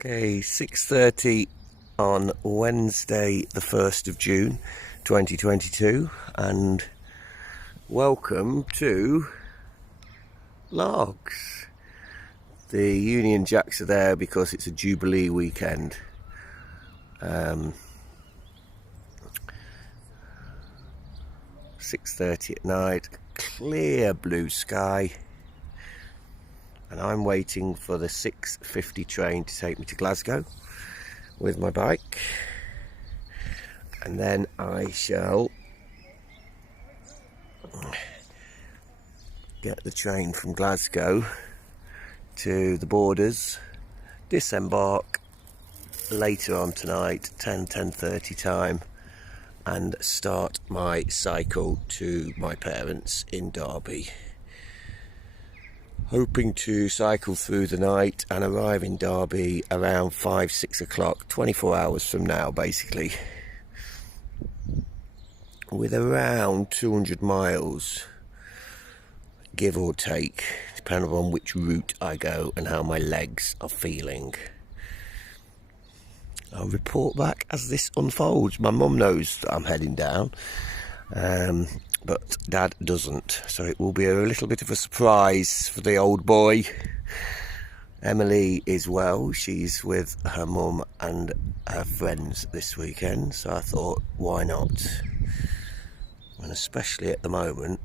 Okay, 6:30 on Wednesday the 1st of June 2022, and welcome to Largs. The Union Jacks are there because it's a Jubilee weekend. 6:30 at night, clear blue sky, and I'm waiting for the 6:50 train to take me to Glasgow with my bike, and then I shall get the train from Glasgow to the Borders, disembark later on tonight, 10:30 time, and start my cycle to my parents in Derby. Hoping to cycle through the night and arrive in Derby around 5-6 o'clock, 24 hours from now basically, with around 200 miles, give or take, depending on which route I go and how my legs are feeling. I'll report back as this unfolds. My mum knows that I'm heading down, but Dad doesn't, so it will be a little bit of a surprise for the old boy. Emily is well, she's with her mum and her friends this weekend, so I thought, why not? And especially at the moment,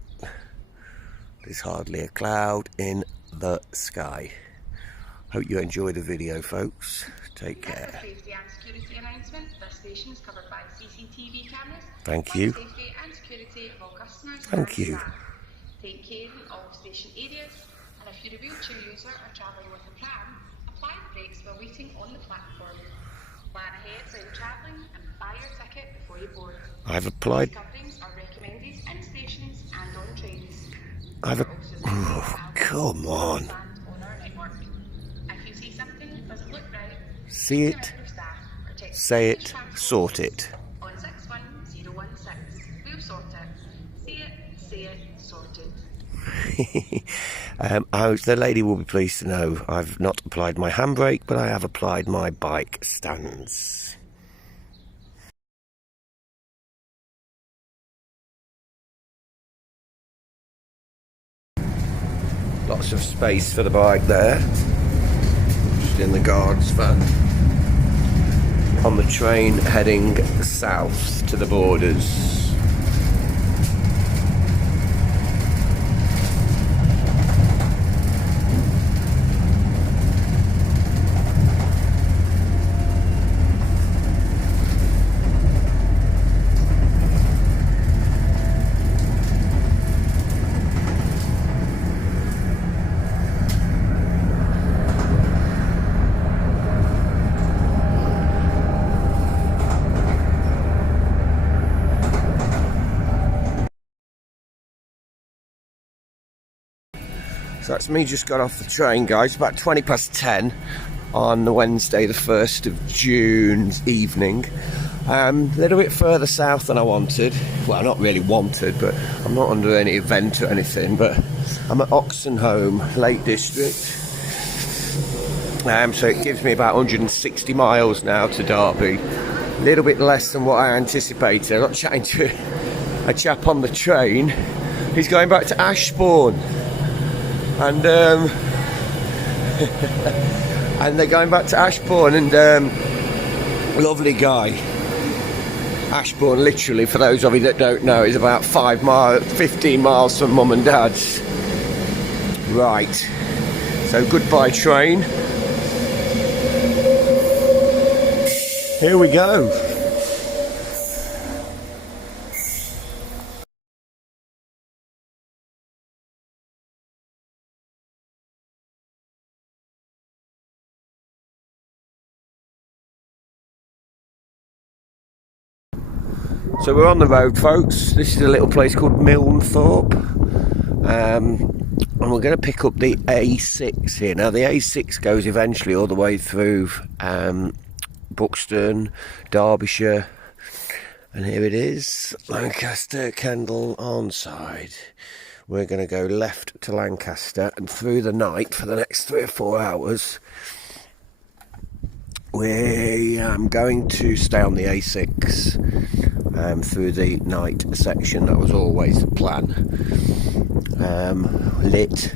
there's hardly a cloud in the sky. Hope you enjoy the video, folks. Take care. Safety and security announcement. This station is covered by CCTV cameras. Thank you. Safety and security of all customers. Thank you. Take care in all station areas, and if you're a wheelchair user or travelling with a pram, apply the brakes while waiting on the platform. Plan ahead when travelling and buy your ticket before you board. I've applied. Coverings are recommended in stations and on trains. Oh, come on. If you see something that doesn't look right, See it, say it, sort it. On 61016, we'll sort it. See it, say it, sort it. The lady will be pleased to know I've not applied my handbrake, but I have applied my bike stands. Lots of space for the bike there, just in the guard's van. On the train heading south to the Borders. So that's me just got off the train, guys, about 10:20 on the Wednesday the 1st of June evening. A little bit further south than I wanted. Well, not really wanted, but I'm not under any event or anything, but I'm at Oxenholme, Lake District. So it gives me about 160 miles now to Derby. A little bit less than what I anticipated. I got chatting to a chap on the train. He's going back to Ashbourne. And and they're going back to Ashbourne, and lovely guy. Ashbourne, literally, for those of you that don't know, is about 15 miles from mum and dad's. Right, so goodbye train. Here we go. So we're on the road, folks. This is a little place called Milnthorpe, and we're going to pick up the A6 here. Now the A6 goes eventually all the way through Buxton, Derbyshire, and here it is, Lancaster, Kendal, Arnside. We're going to go left to Lancaster and through the night for the next 3 or 4 hours I'm going to stay on the A6 through the night section. That was always the plan. Lit,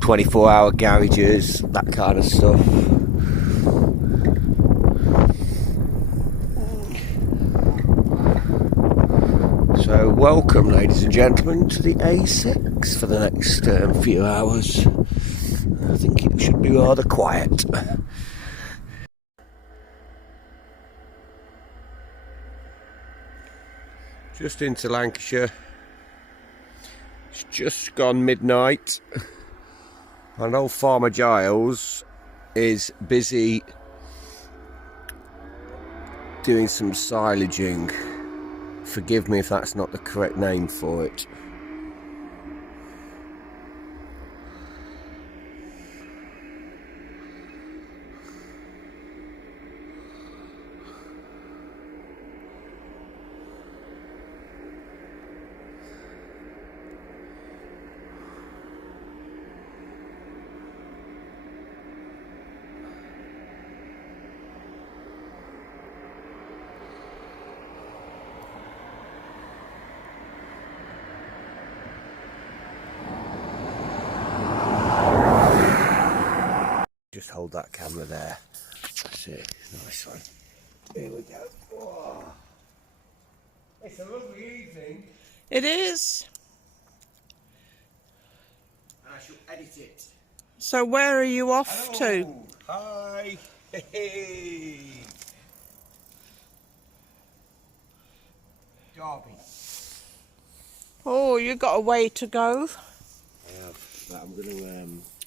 24-hour garages, that kind of stuff. So welcome, ladies and gentlemen, to the A6 for the next few hours. I think it should be rather quiet. Just into Lancashire. It's just gone midnight. And old Farmer Giles is busy doing some silaging. Forgive me if that's not the correct name for it. Just hold that camera there. That's it. Nice one. Here we go. Whoa. It's a lovely evening. It is. And I shall edit it. So where are you off to? Hi. Hey. Derby. Oh, you got a way to go. I have, but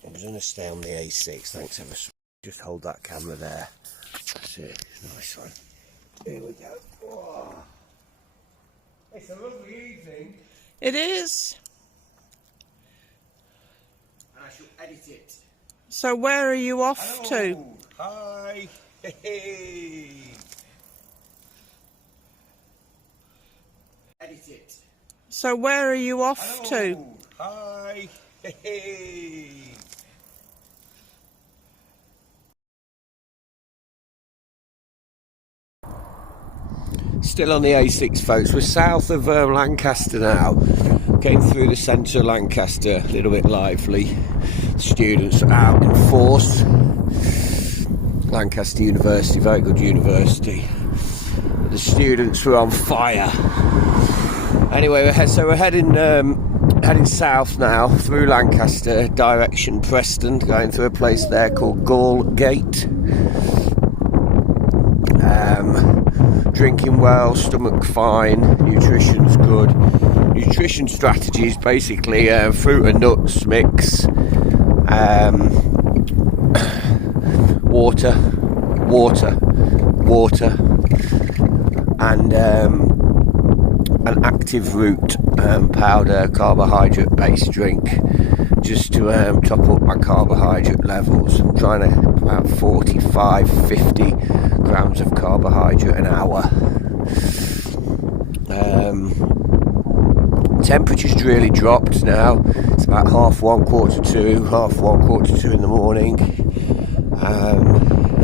I'm gonna stay on the A6. Thanks ever so much. Just hold that camera there. That's it. Nice one. Here we go. Whoa. It's a lovely evening. It is. And I shall edit it. So where are you off to? Hi. Hey. Edit it. So where are you off to? Hi. Hey. Still on the A6, folks. We're south of Lancaster now. Came through the centre of Lancaster, a little bit lively. Students are out in force. Lancaster University, very good university. The students were on fire. Anyway, we're heading south now through Lancaster, direction Preston, going through a place there called Gall Gate. Drinking well, stomach fine, nutrition's good. Nutrition strategies basically fruit and nuts mix, water, and an active root powder carbohydrate based drink, just to top up my carbohydrate levels. I'm trying to about 45-50 grams of carbohydrate an hour. Temperature's really dropped now. It's about 1:30, 1:45 in the morning.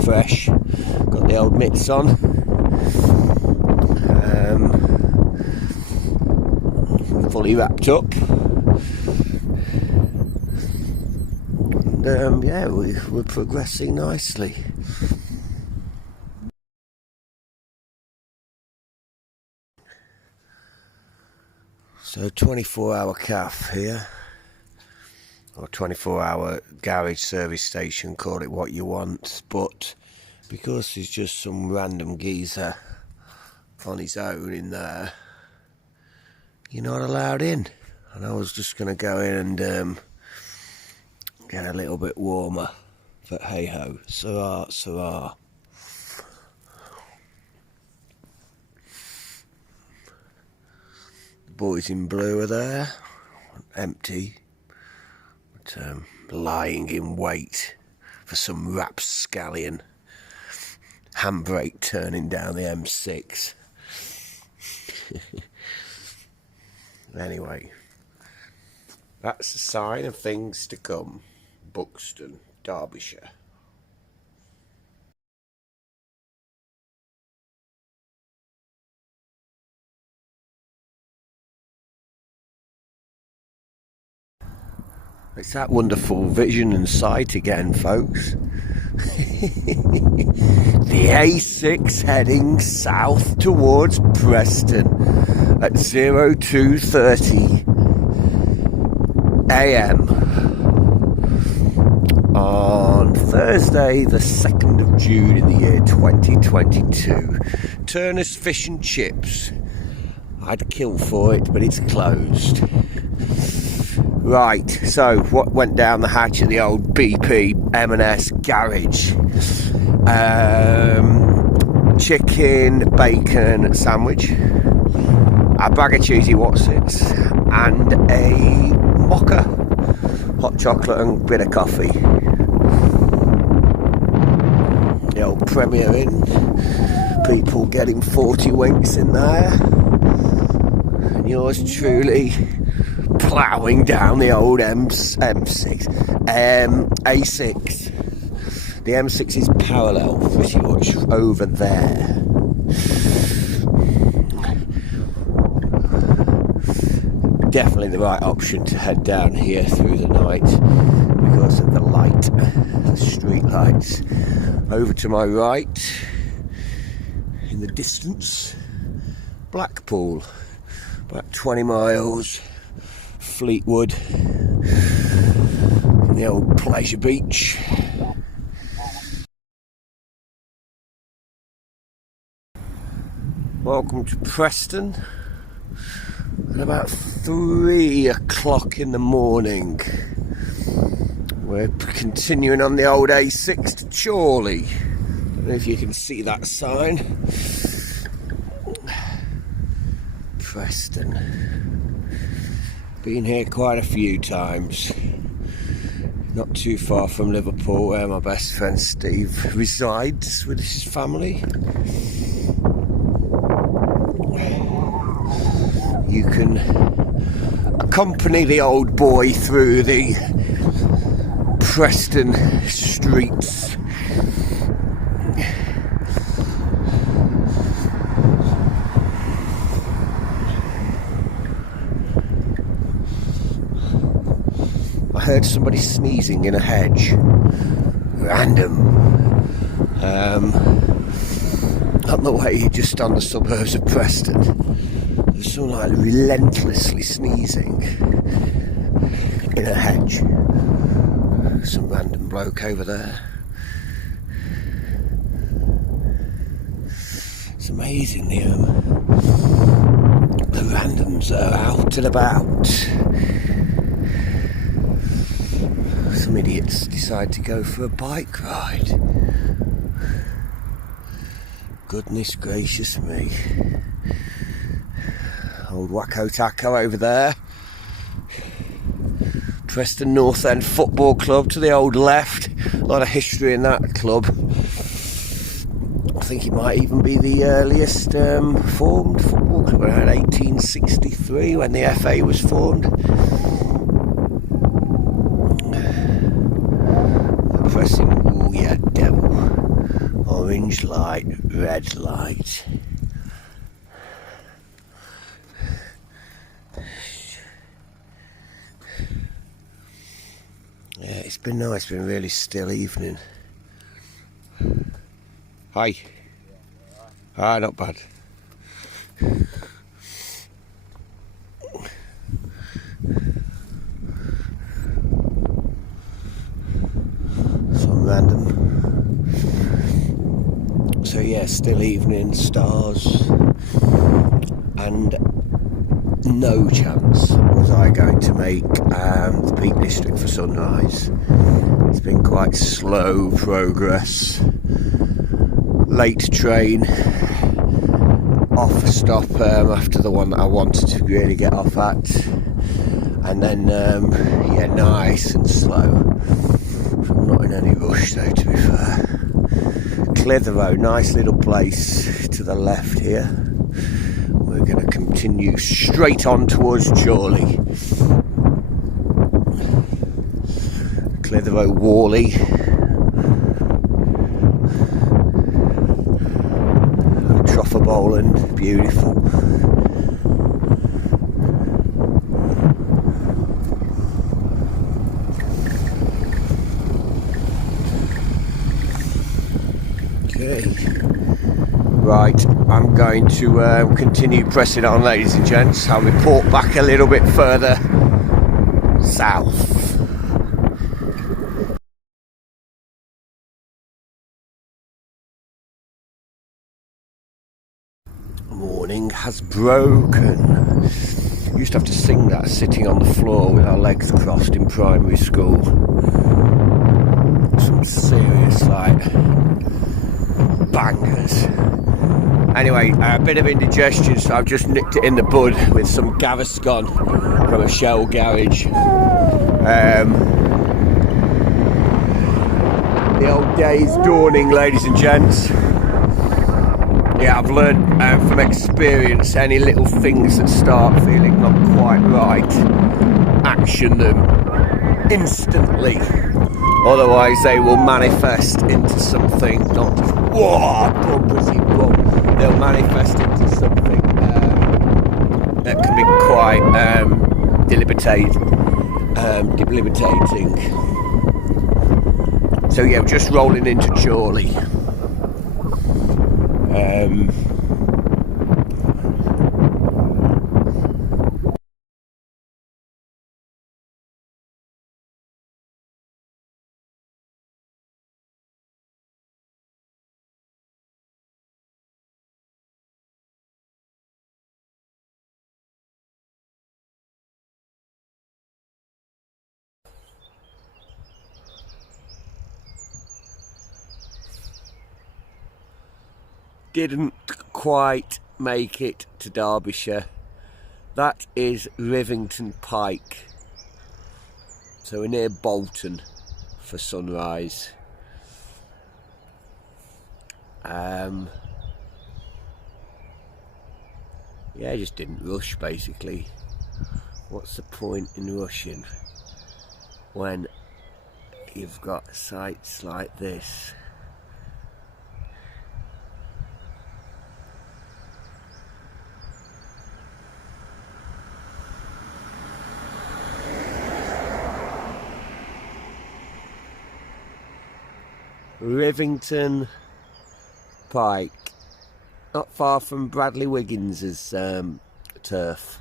Fresh. Got the old mitts on. Fully wrapped up. And, yeah, we're progressing nicely. So 24-hour caff here, or 24-hour garage service station, call it what you want, but because there's just some random geezer on his own in there, you're not allowed in. And I was just going to go in and get a little bit warmer, but hey ho, Sarah, Sarah. The boys in blue are there, empty, but lying in wait for some rapscallion handbrake turning down the M6. Anyway, that's a sign of things to come. Buxton, Derbyshire. It's that wonderful vision and sight again, folks. The A6 heading south towards Preston at 02:30 AM on Thursday the 2nd of June in the year 2022. Turner's Fish and Chips. I'd kill for it, but it's closed. Right, so what went down the hatch at the old BP M&S garage? Chicken, bacon sandwich, a bag of cheesy Wotsits, and a mocha, hot chocolate and bit of coffee. The old Premier Inn, people getting 40 winks in there, and yours truly ploughing down the old A6. The M6 is parallel pretty much over there. Definitely the right option to head down here through the night because of the light, the street lights. Over to my right, in the distance, Blackpool, about 20 miles. Fleetwood, the old pleasure beach. Welcome to Preston at about 3 o'clock in the morning. We're continuing on the old A6 to Chorley. Don't know if you can see that sign. Preston. Been here quite a few times. Not too far from Liverpool, where my best friend Steve resides with his family. You can accompany the old boy through the Preston streets. I heard somebody sneezing in a hedge. Random. On the way just on the suburbs of Preston. There's someone like relentlessly sneezing in a hedge. Some random bloke over there. It's amazing the randoms that are out and about. Some idiots decide to go for a bike ride. Goodness gracious me. Old Wacko Taco over there. Preston North End Football Club to the old left. A lot of history in that club. I think it might even be the earliest formed football club, around 1863 when the FA was formed. Pressing, oh yeah, devil. Orange light, red light. Yeah, it's been nice, it's been really still evening. Hi. Ah, not bad. Some random. So yeah, still evening, stars, and no chance was I going to make the Peak District for sunrise. It's been quite slow progress. Late train, off a stop after the one that I wanted to really get off at, and then yeah, nice and slow. I'm not in any rush though, to be fair. Clitheroe, nice little place to the left here. We're going to continue straight on towards Chorley. Clitheroe, Worley. Troffer Bowland, beautiful. Okay. Right, I'm going to continue pressing on, ladies and gents. I'll report back a little bit further south. Morning has broken. Used to have to sing that sitting on the floor with our legs crossed in primary school. Some serious, like, bangers. Anyway, a bit of indigestion, so I've just nipped it in the bud with some Gaviscon from a Shell garage. The old day's dawning, ladies and gents. Yeah, I've learned from experience, any little things that start feeling not quite right, action them instantly. Otherwise they will manifest into something, not just bumpity bump. They'll manifest into something that can be quite debilitating. So yeah, we're just rolling into Chorley. Didn't quite make it to Derbyshire. That is Rivington Pike. So we're near Bolton for sunrise. Yeah, I just didn't rush basically. What's the point in rushing when you've got sights like this? Rivington Pike, not far from Bradley Wiggins's turf.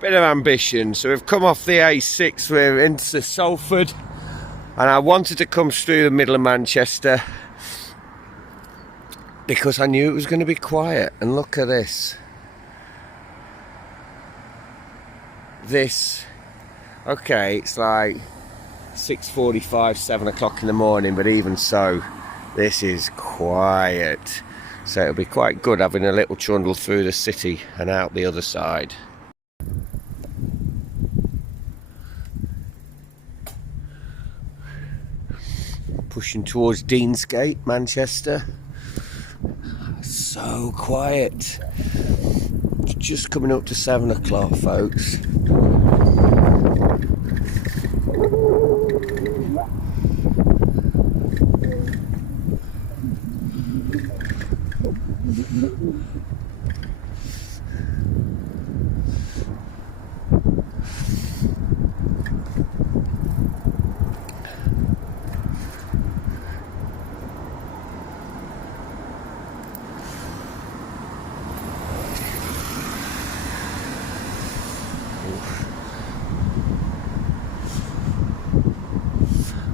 Bit of ambition, so we've come off the A6, we're into Salford, and I wanted to come through the middle of Manchester because I knew it was going to be quiet. And look at this. Okay, it's like 6:45, 7 o'clock in the morning, but even so, this is quiet. So it'll be quite good having a little trundle through the city and out the other side. Pushing towards Deansgate, Manchester. So quiet. It's just coming up to 7 o'clock, folks.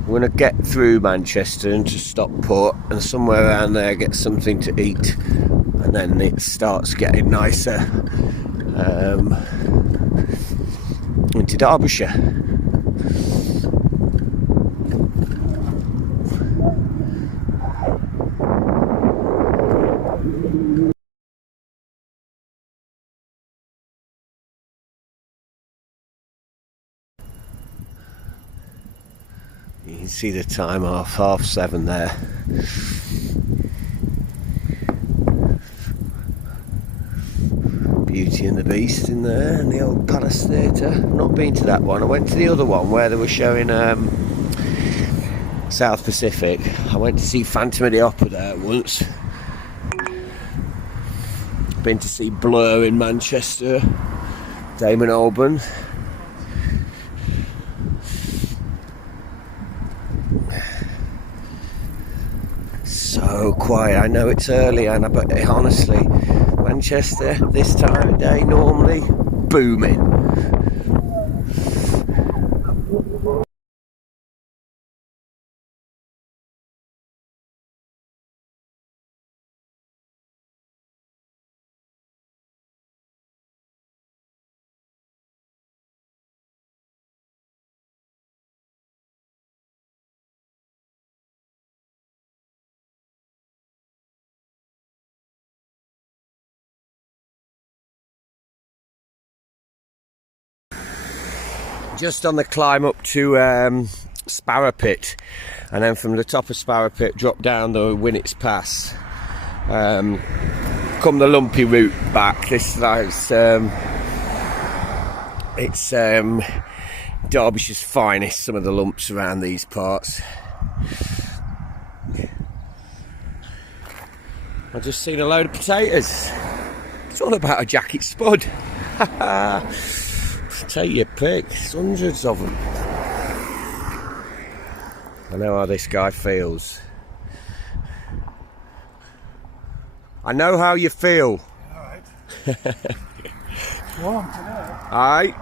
We're going to get through Manchester and just stop put and somewhere around there get something to eat, and then it starts getting nicer into Derbyshire. You can see the time off 7:30 there. Beauty and the Beast in there, and the old Palace Theatre. I've not been to that one. I went to the other one where they were showing South Pacific. I went to see Phantom of the Opera there once. Been to see Blur in Manchester, Damon Albarn. So quiet. I know it's early, Anna, but honestly, Manchester this time of day normally booming. Just on the climb up to Sparrow Pit, and then from the top of Sparrow Pit drop down the Winnets Pass, come the lumpy route back. This is it's Derbyshire's finest, some of the lumps around these parts. I've just seen a load of potatoes. It's all about a jacket spud. Take your pick, there's hundreds of them. I know how this guy feels. I know how you feel. Alright. Warm today. Aye.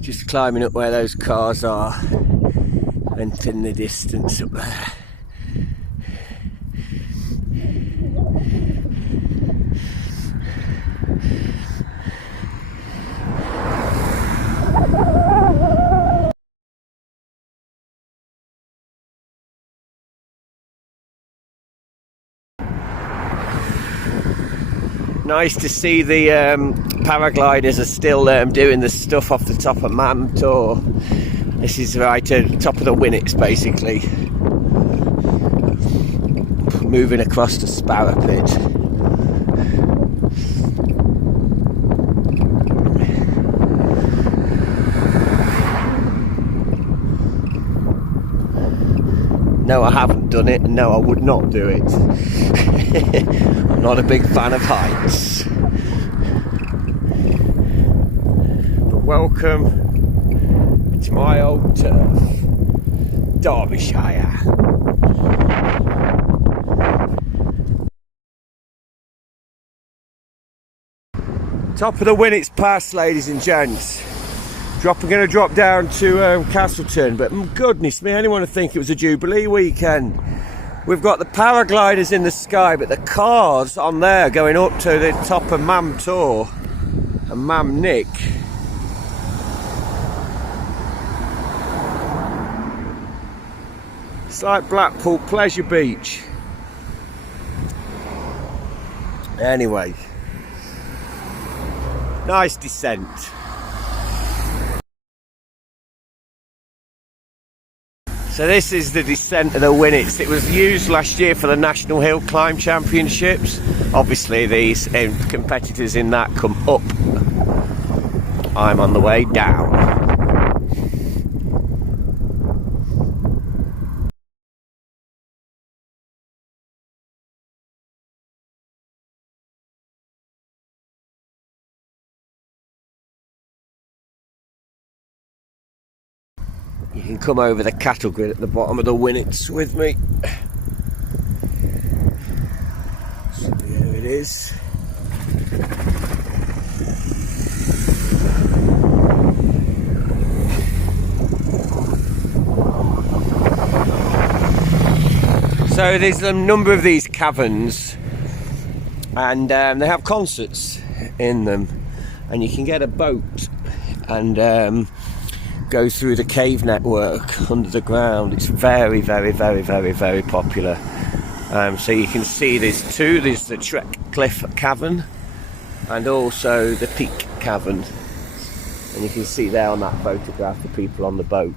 Just climbing up where those cars are, and in the distance up there. Nice to see the paragliders are still doing the stuff off the top of Mam Tor. This is right at the top of the Winnets, basically. Moving across to Sparrow Pit. No, I haven't done it, and no, I would not do it. I'm not a big fan of heights. But welcome to my old turf, Derbyshire. Top of the Winnets Pass, ladies and gents. Going to drop down to Castleton, but goodness me, anyone would think it was a Jubilee weekend. We've got the paragliders in the sky, but the cars on there going up to the top of Mam Tor and Mam Nick. It's like Blackpool Pleasure Beach. Anyway, nice descent. So this is the descent of the Winnets. It was used last year for the National Hill Climb Championships. Obviously these competitors in that come up. I'm on the way down. You can come over the cattle grid at the bottom of the Winnets with me. So there it is. So there's a number of these caverns, and they have concerts in them, and you can get a boat and go through the cave network under the ground. It's very, very, very, very, very popular. So you can see there's the Trek Cliff Cavern and also the Peak Cavern, and you can see there on that photograph the people on the boat.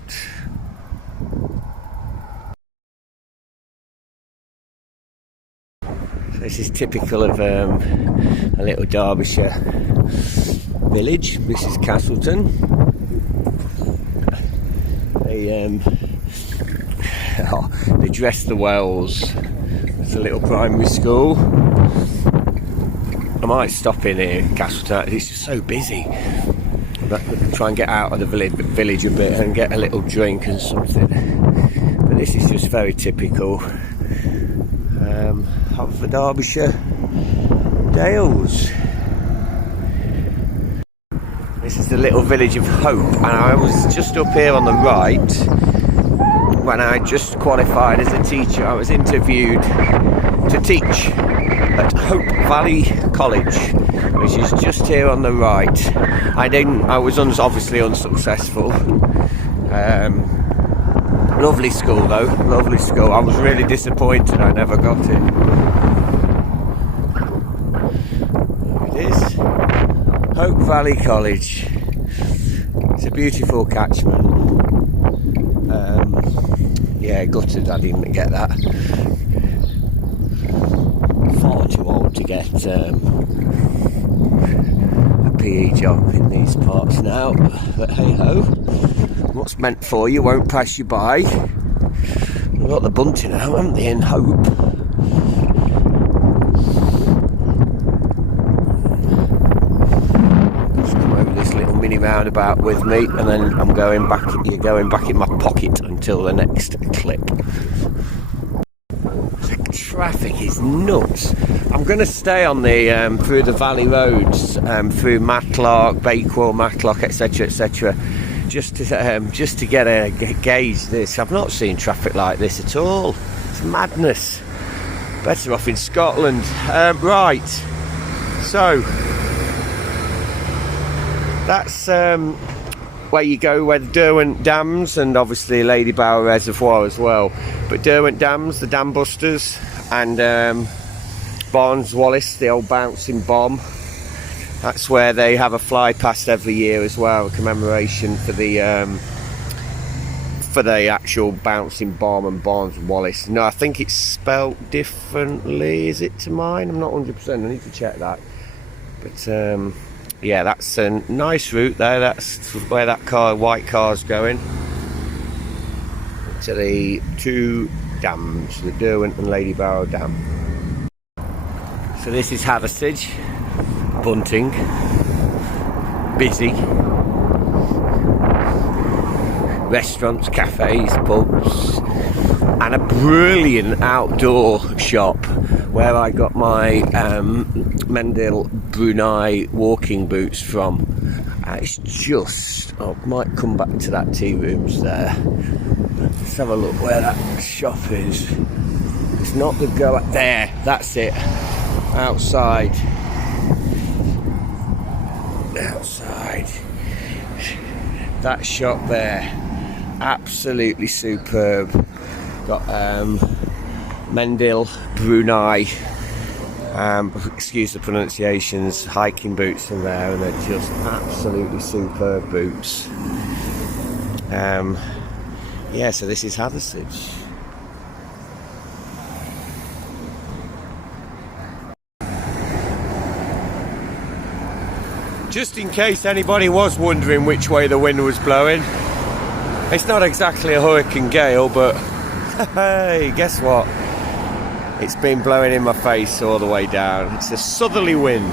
This is typical of a little Derbyshire village. This is Castleton. They dress the wells. It's a little primary school. I might stop in here, Castleton. It's just so busy. But try and get out of the village a bit and get a little drink and something. But this is just very typical of the Derbyshire Dales. This is the little village of Hope, and I was just up here on the right when I just qualified as a teacher. I was interviewed to teach at Hope Valley College, which is just here on the right. I was obviously unsuccessful. Lovely school though, lovely school. I was really disappointed I never got it. There it is, Hope Valley College. It's a beautiful catchment. Yeah, gutted I didn't get that. Far too old to get a PE job in these parts now, but hey ho, what's meant for you won't pass you by. We've got the bunting out, haven't they, in Hope? Just come over this little mini roundabout with me, and then I'm going back. You're going back in my pocket until the next clip. The traffic is nuts. I'm going to stay on the through the valley roads, through Matlock, Bakewell, Matlock, etc., etc., just to get a gauge this. I've not seen traffic like this at all. It's madness. Better off in Scotland. Right. So that's where you go, where the Derwent Dams and obviously Lady Bower Reservoir as well. But Derwent Dams, the dam busters, and Barnes Wallis, the old bouncing bomb. That's where they have a fly past every year as well, a commemoration for the actual bouncing bomb and Barnes Wallis. No, I think it's spelt differently. Is it to mine? I'm not 100%. I need to check that. But yeah, that's a nice route there. That's where that white car's going. To the two dams, the Derwent and Lady Bower Dam. So this is Hathersage, Bunting, busy. Restaurants, cafes, pubs, and a brilliant outdoor shop where I got my Mendel Brunei walking boots from. It's just, I might come back to that tea rooms there. Let's have a look where that shop is. It's not the go out there, that's it. Outside. That shop there, absolutely superb. Got Mendel Brunei, excuse the pronunciations, hiking boots in there, and they're just absolutely superb boots. Yeah, so this is Hathersage. Just in case anybody was wondering which way the wind was blowing, it's not exactly a hurricane gale, but hey, guess what? It's been blowing in my face all the way down. It's a southerly wind.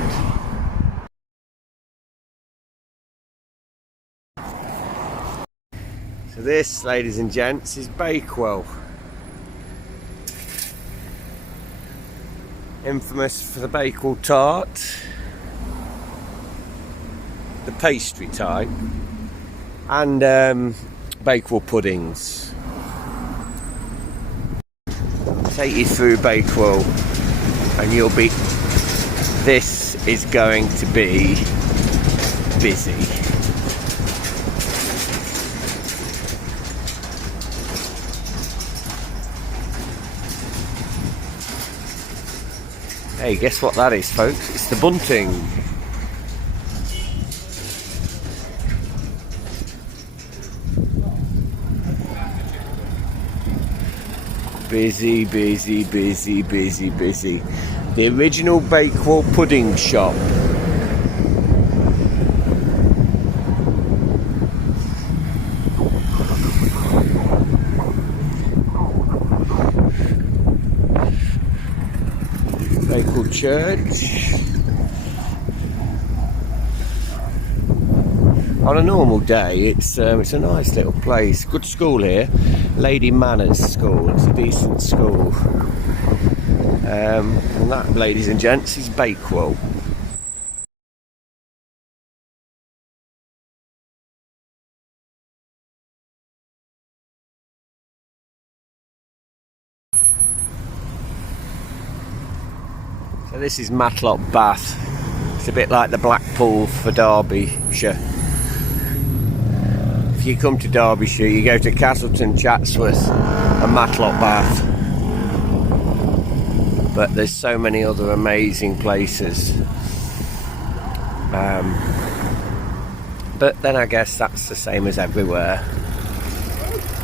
So this, ladies and gents, is Bakewell. Infamous for the Bakewell tart, the pastry type, and Bakewell puddings. Take you through Bakewell and you'll be, this is going to be busy. Hey, guess what that is, folks? It's the bunting. Busy, busy, busy, busy, busy. The original Bakewell pudding shop. Bakewell Church. On a normal day, it's a nice little place. Good school here, Lady Manners School. It's a decent school. And that, ladies and gents, is Bakewell. So this is Matlock Bath. It's a bit like the Blackpool for Derbyshire. If you come to Derbyshire, you go to Castleton, Chatsworth and Matlock Bath. But there's so many other amazing places. But then I guess that's the same as everywhere.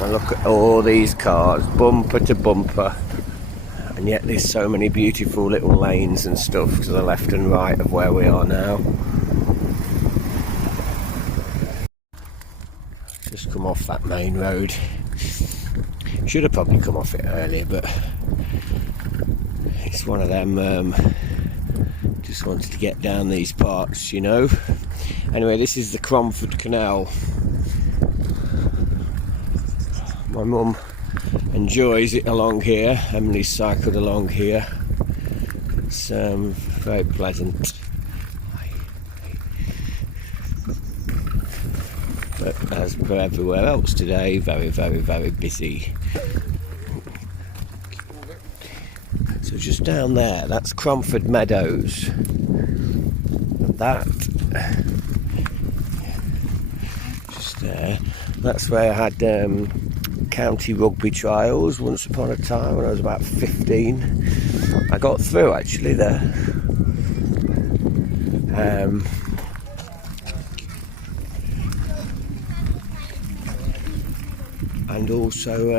And look at all these cars, bumper to bumper. And yet there's so many beautiful little lanes and stuff to the left and right of where we are now. Just come off that main road. Should have probably come off it earlier, but it's one of them, just wanted to get down these parts, you know. Anyway, this is the Cromford Canal. My mum enjoys it along here. Emily's cycled along here. It's very pleasant. But as per everywhere else today, very, very, very busy. So just down there, that's Cromford Meadows. And that, just there, that's where I had county rugby trials once upon a time when I was about 15. I got through actually there. And also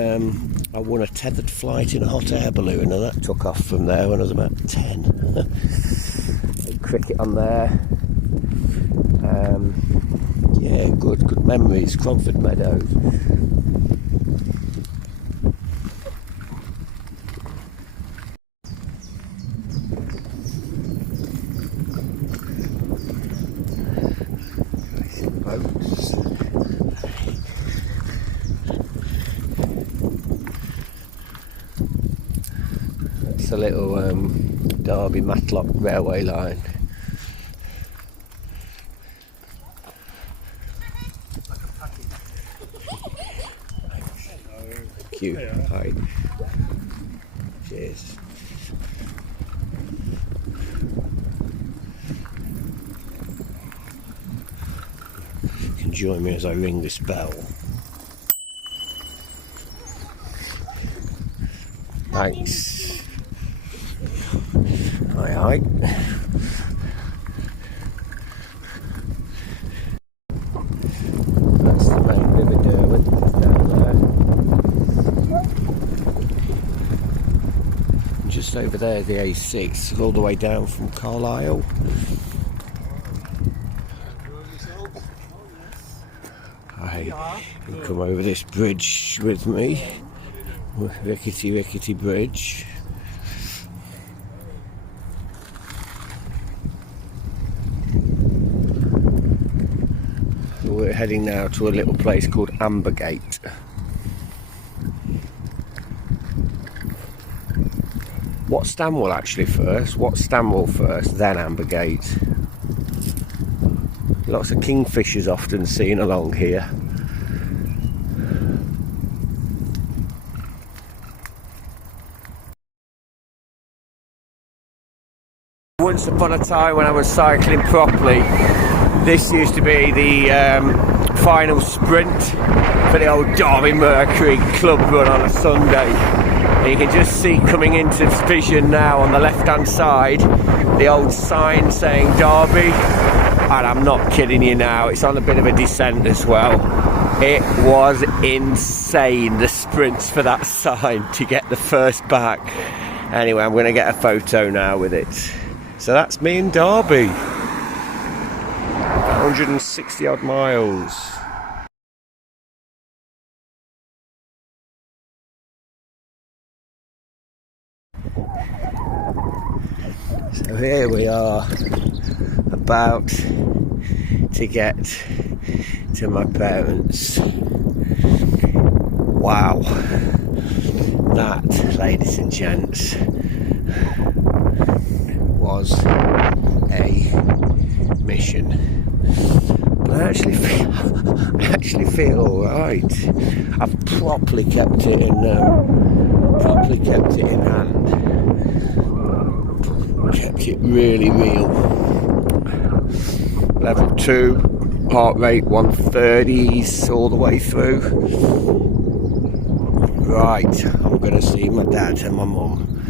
I won a tethered flight in a hot air balloon, and that took off from there when I was about 10. Cricket on there. Yeah, good memories. Cromford Meadows. It's a little Derby Matlock railway line. Thank you. Hi. Cheers. You can join me as I ring this bell. Thanks. Aye. That's the main river Derwent down there. And just over there, the A6, all the way down from Carlisle. You can come over this bridge with me. Rickety bridge. We're heading now to a little place called Ambergate. What's Stanwell actually first? What's Stanwell first, then Ambergate? Lots of kingfishers often seen along here. Once upon a time when I was cycling properly, this used to be the final sprint for the old Derby Mercury club run on a Sunday. And you can just see coming into vision now on the left hand side the old sign saying Derby, and I'm not kidding you now, it's on a bit of a descent as well. It was insane, the sprints for that sign to get the first back. Anyway, I'm going to get a photo now with it. So that's me in Derby. 160 odd miles. So here we are, about to get to my parents. Wow, that, ladies and gents, was a mission. But I actually feel alright. I've properly kept it in hand. Kept it really real. Level 2, heart rate 130s all the way through. Right, I'm going to see my dad and my mum.